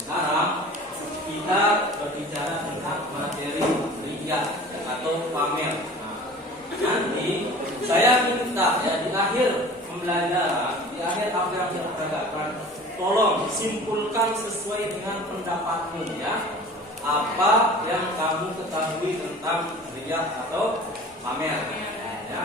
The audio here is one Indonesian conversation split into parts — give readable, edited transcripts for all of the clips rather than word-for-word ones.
Sekarang kita berbicara tentang materi riya atau pamer. Nanti saya minta ya di akhir pembelajaran, di akhir apa yang saya katakan, tolong simpulkan sesuai dengan pendapatmu ya. Apa yang kamu ketahui tentang riya atau pamer ya.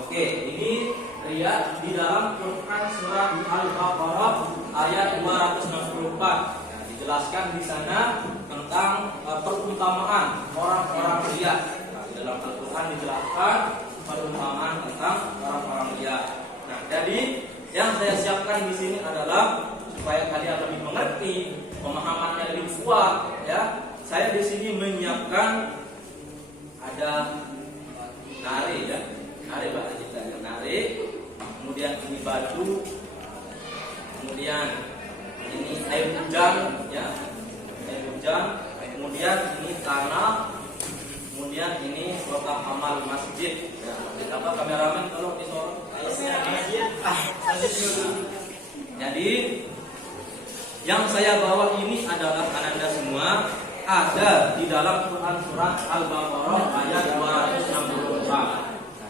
Oke, ini riya di dalam Quran surat Al-Baqarah ayat 264. Dijelaskan di sana tentang perumpamaan orang-orang riya. Di dalam Al-Quran dijelaskan perumpamaan tentang orang-orang riya. Nah, jadi yang saya siapkan di sini adalah supaya kalian lebih mengerti, pemahamannya lebih kuat, ya. Saya di sini menyiapkan ada nari, ya, nari bahasa kita, ya, nari. Kemudian ini baju, kemudian ini air hujan, ya, air hujan. Kemudian ini tanah. Kemudian ini kotak amal masjid. Ya, apa kameramen kalau disorot? Jadi yang saya bawa ini adalah ananda semua ada di dalam Quran surat Al-Baqarah ayat 264. Nah,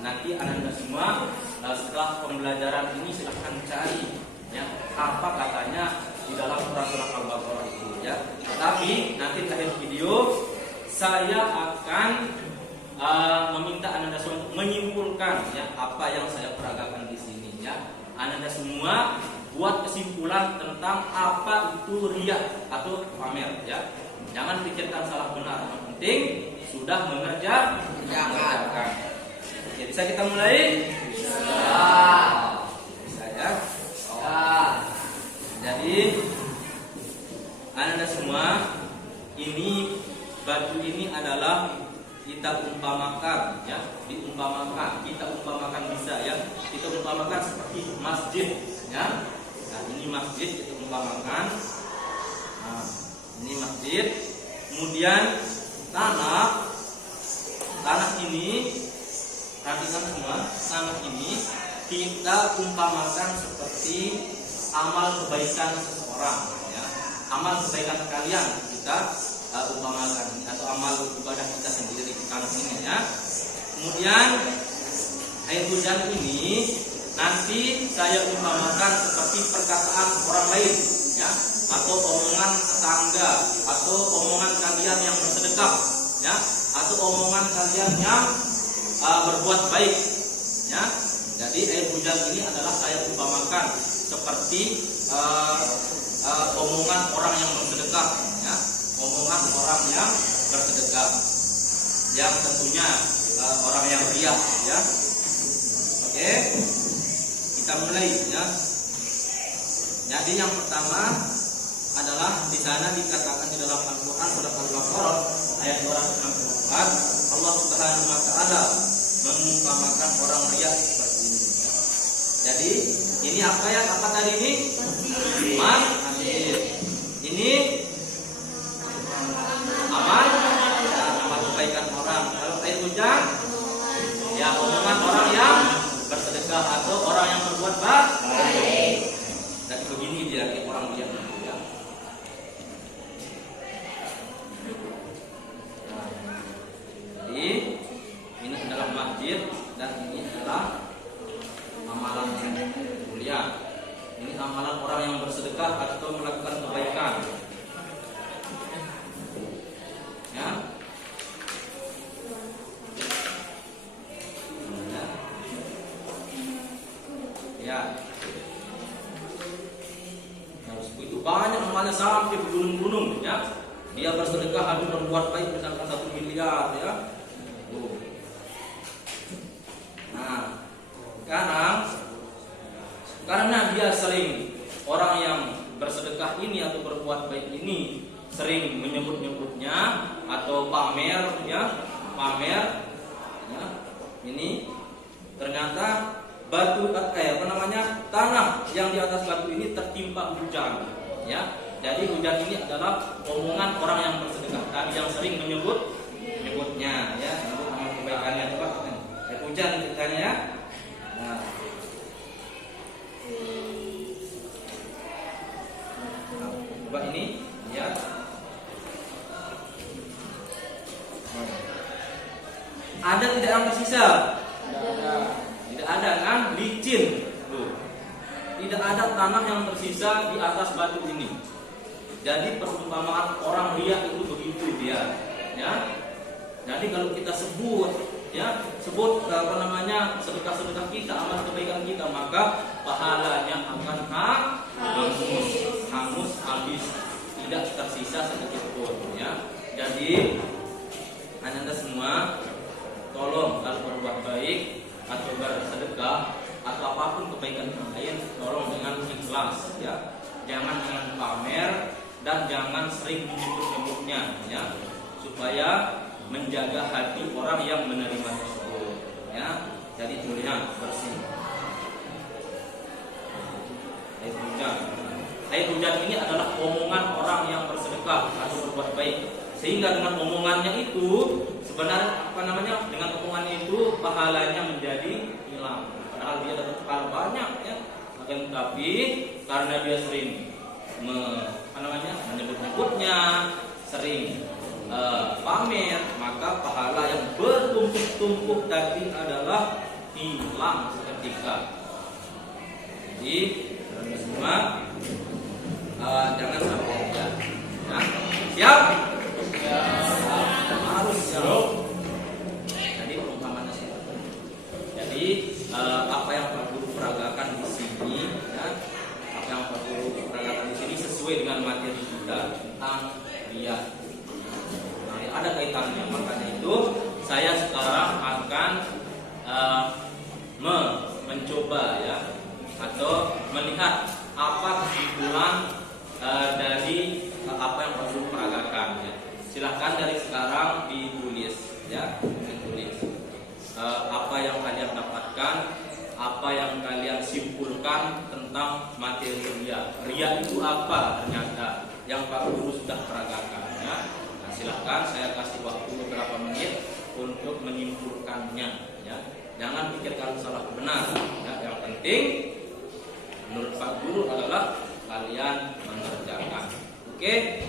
nanti ananda semua setelah pembelajaran ini silahkan cari ya apa katanya di dalam Quran surat Al-Baqarah itu ya. Tapi nanti di akhir video saya akan meminta ananda semua menyimpulkan ya apa yang saya peragakan di sini ya. Ananda semua buat kesimpulan tentang apa itu riya atau pamer ya. Jangan pikirkan salah benar. Yang penting sudah mengerjakan. Oke, bisa kita mulai? Bisa. Bisa ya. Jadi ananda semua ini baju ini adalah kita umpamakan ya, diumpamakan, kita umpamakan bisa ya, kita umpamakan seperti masjid ya. Nah, ini masjid kita umpamakan. Nah, ini masjid. Kemudian tanah ini perhatikan semua, tanah ini kita umpamakan seperti amal kebaikan seseorang ya. Amal kebaikan kalian kita umpamakan atau amal ibadah kita sendiri di tanah ini ya. Kemudian air hujan ini nanti saya umpamakan seperti perkataan orang lain ya, atau omongan tetangga, atau omongan kalian yang bersedekah ya, atau omongan kalian yang berbuat baik ya. Jadi air hujan ini adalah saya umpamakan seperti omongan orang yang bersedekah ya, omongan orang yang bersedekah yang tentunya orang yang riya ya. Oke, kita mulai ya. Jadi yang pertama adalah di sana dikatakan di dalam Al-Quran surat Al-Baqarah ayat 264, Allah Subhanahu wa taala mengumpamakan orang riya seperti ini ya. Jadi ini apa ya? Apa tadi ini? Masjid. Ini amal kebaikan orang. Kalau air hujan ya omongan orang yang bersedekah atau orang yang berbuat baik. Dan begini dia orang dia ya. Jadi ini adalah masjid dan ini adalah amalan yang mulia. Ini amalan orang yang bersedekah atau melakukan kebaikan. Ya. Ya. Harus begitu banyak amalnya sampai bergunung-gunung ya. Dia bersedekah habis berbuat baik misalkan 1 miliar ya. Nah, sekarang karena dia sering orang yang bersedekah ini atau berbuat baik ini sering menyebut-nyebutnya atau pamer ya, pamer ya. Ini ternyata batu tanah yang di atas batu ini tertimpa hujan ya. Jadi hujan ini adalah omongan orang yang bersedekah tadi yang sering menyebutnya ya, menyebut amal kebaikannya. Coba hujan ceritanya ya. Nah, Coba ini lihat. Ada tidak yang tersisa? Tidak ada kan? Licin. Tuh. Tidak ada tanah yang tersisa di atas batu ini. Jadi perumpamaan orang riya itu begitu dia. Ya. Jadi kalau kita sebut sedekah-sedekah kita, amal kebaikan kita, maka pahalanya akan hangus habis, tidak tersisa sedikit pun. Ya. Jadi Anda semua tolong kalau berbuat baik atau bersedekah atau apapun kebaikan yang lain, tolong dengan ikhlas, ya. Jangan dengan pamer dan jangan sering menyebut-nyebutnya, ya, supaya menjaga hati orang yang menerima tersebut, ya. Jadi tulisnya bersih. Air hujan ini adalah omongan orang yang bersedekah atau berbuat baik, sehingga dengan omongannya itu sebenarnya dengan omongannya itu pahalanya menjadi hilang. Padahal dia dapat pahala banyak, ya. Tapi karena dia sering menyebut-nyebutnya, sering pamer, maka pahala yang bertumpuk-tumpuk tadi adalah hilang seketika. Jadi semua jangan sampai ya. Siap? Harus siap. Jadi perumpamannya seperti itu. Jadi apa yang Pak Guru peragakan di sini, ya, apa yang Pak Guru peragakan di sini sesuai dengan materi kita tentang riya. Nah, ada kaitannya. Makanya itu saya sekarang akan mencoba, ya, atau melihat apa kesimpulan dari apa yang Pak Guru peragakan, ya. Silahkan dari sekarang ditulis, ya, ditulis apa yang kalian dapatkan, apa yang kalian simpulkan tentang materi riya. Riya itu apa ternyata yang Pak Guru sudah peragakan, ya. Nah, silahkan saya kasih waktu beberapa menit untuk menyimpulkannya, ya. Jangan pikirkan salah benar, ya. Yang penting menurut Pak Guru adalah kalian mengerjakan. Oke?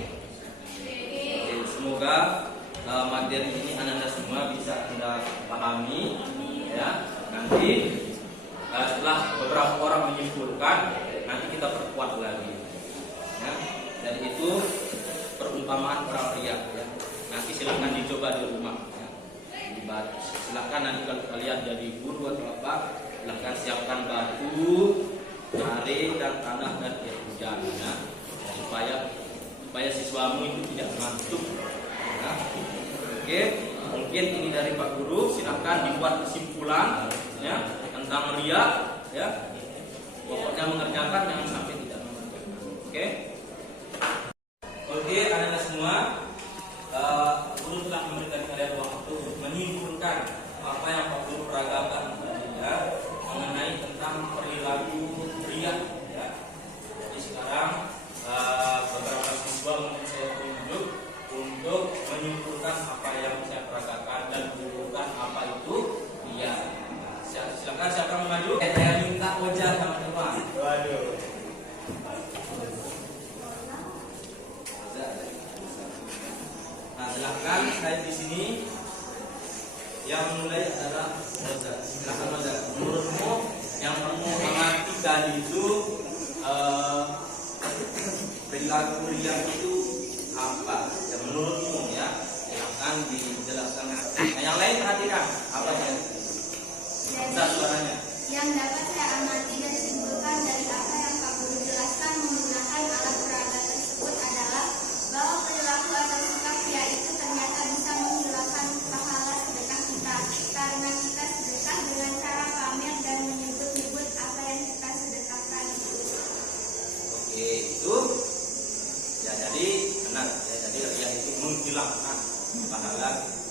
Semoga materi ini Anda semua bisa Anda pahami, ya. Nanti setelah beberapa orang menyimpulkan, nanti kita perkuat lagi, ya. Jadi itu perumpamaan orang riya, ya. Nanti silahkan dicoba di rumah, ya. Silahkan nanti kalau kalian jadi guru atau apa, silahkan siapkan batu, hari dan tanah dan air hujan, ya, supaya siswamu itu tidak ngantuk, ya. Oke, mungkin ini dari Pak Guru. Silahkan dibuat kesimpulan, ya, tentang riya, ya. Pokoknya mengerjakan, jangan sampai tidak mengerjakan. Oke, anak-anak semua, Guru telah memberikan kalian waktu untuk menyimpulkan apa yang Pak Guru peragakan tadi, ya, mengenai tentang perilaku riya, ya. Jadi sekarang beberapa siswa mungkin saya tunjuk untuk menyimpulkan apa yang saya peragakan dan menyimpulkan apa itu riya. Silakan siapa yang maju? Saya minta wajah teman-teman. Waduh. Nah, silakan saya di sini. Yang mulai adalah Moza. Silakan Moza. Menurutmu yang kamu amati tadi itu perilaku riya itu apa? Ya, menurutmu, ya. Silakan dijelaskan. Nah, yang lain perhatikan apa ya? Bisa suaranya. Yang dapat saya amati dan simpulkan dari apa yang Pak Guru jelaskan menggunakan alat peraga tersebut adalah bahwa perilaku atau sikap riya itu ternyata bisa menghilangkan pahala sedekah kita, karena kita sedekah dengan cara pamer dan menyebut-nyebut apa yang kita sedekahkan. Oke, itu ya, jadi benar, ya, jadi riya itu menghilangkan pahala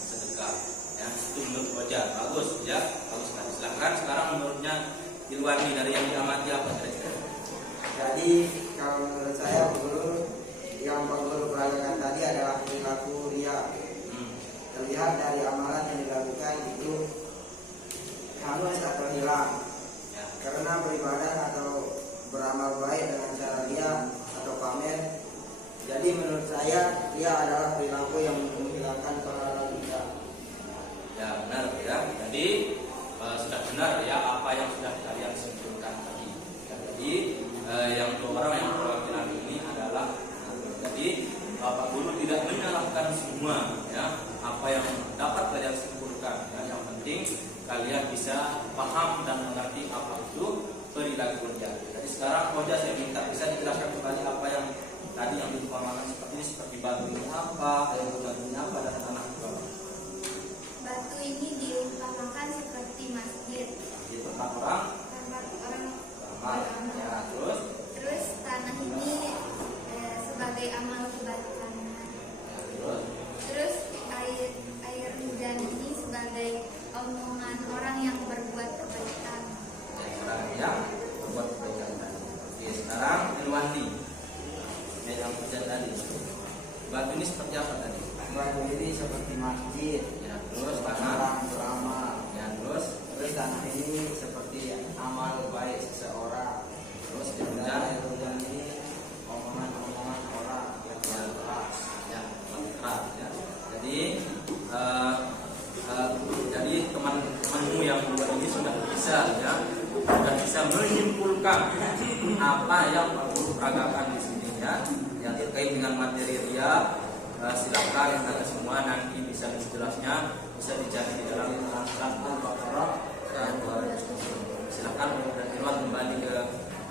sedekah, ya. Itu menurut wajah bagus, ya, bagus sekali. Silakan sekarang menurutnya Ilwani dari yang diamati apa kira-kira? Jadi kalau menurut saya Guru, yang Pak Guru peragakan tadi adalah perilaku riya. Terlihat dari amalan yang dilakukan itu hangus atau hilang, Ya. karena beribadah atau beramal baik dengan cara riya atau pamer Jadi menurut saya ria adalah perilaku yang menghilangkan pahala kita. Ya benar ya. Jadi sudah benar ya apa yang sudah kalian simpulkan tadi. Ya, jadi yang dua orang yang perwakilan ini adalah jadi Pak Guru tidak menyalahkan semua ya apa yang dapat kalian simpulkan. Ya, yang penting kalian bisa paham dan mengerti apa itu perilaku ria. Jadi sekarang Koja saya minta bisa dijelaskan kembali apa yang tadi yang diumpamakan seperti batu ini apa, air hujan ini apa, dan tanah itu apa. Batu ini diumpamakan seperti masjid. Di tempat orang beramal. ya, Terus tanah ini sebagai amal kebaikan. Terus air hujan ini sebagai omongan orang yang berbuat kebaikan. orang yang berbuat kebaikan tadi. Oke, sekarang Irwandi yang hujan tadi. Batu ini seperti apa tadi? Batu ini seperti masjid. Ya, terus tanah. Orang beramal. Ya, terus Tanah ini seperti amal baik seseorang. terus Dan hujan. air hujan ini omongan-omongan orang yang keras. Ya, keras ya. Jadi jadi teman-temanmu yang dua ini sudah bisa menyimpulkan apa yang Pak Guru peragakan di sini ya, yang terkait dengan materi ria. Silakan anda semua nanti bisa jelasnya bisa dicari di dalam surat Al-Baqarah dan silakan dan Irwan kembali ke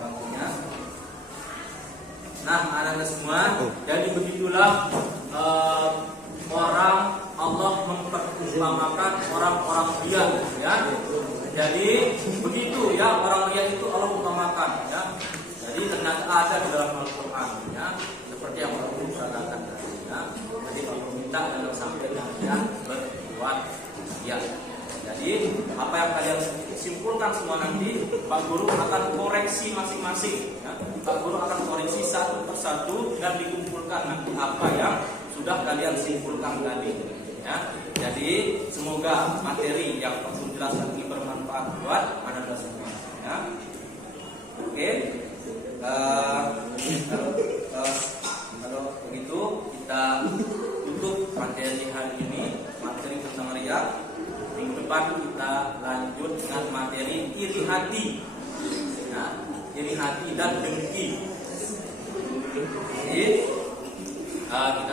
bangkunya. Nah, anak-anak semua, jadi begitulah orang Allah memperumpamakan orang-orang ria ya. Jadi begitu ya, orang ria itu Allah umpamakan ya. Jadi ternyata ada di dalam Al-Qur'an ya, seperti yang Allah katakan tadi ya. Jadi kalau minta dalam sampai kalian berbuat ya. Jadi apa yang kalian simpulkan semua nanti Pak Guru akan koreksi masing-masing ya. Pak Guru akan koreksi satu persatu dan dikumpulkan nanti apa yang sudah kalian simpulkan tadi ya. Jadi semoga materi yang Pak Guru jelaskan ini bermanfaat buat anda semua ya. Oke. Kalau begitu kita tutup materi hari ini, materi tentang ria. Minggu depan kita lanjut dengan materi iri hati ya, iri hati dan dengki. Jadi kita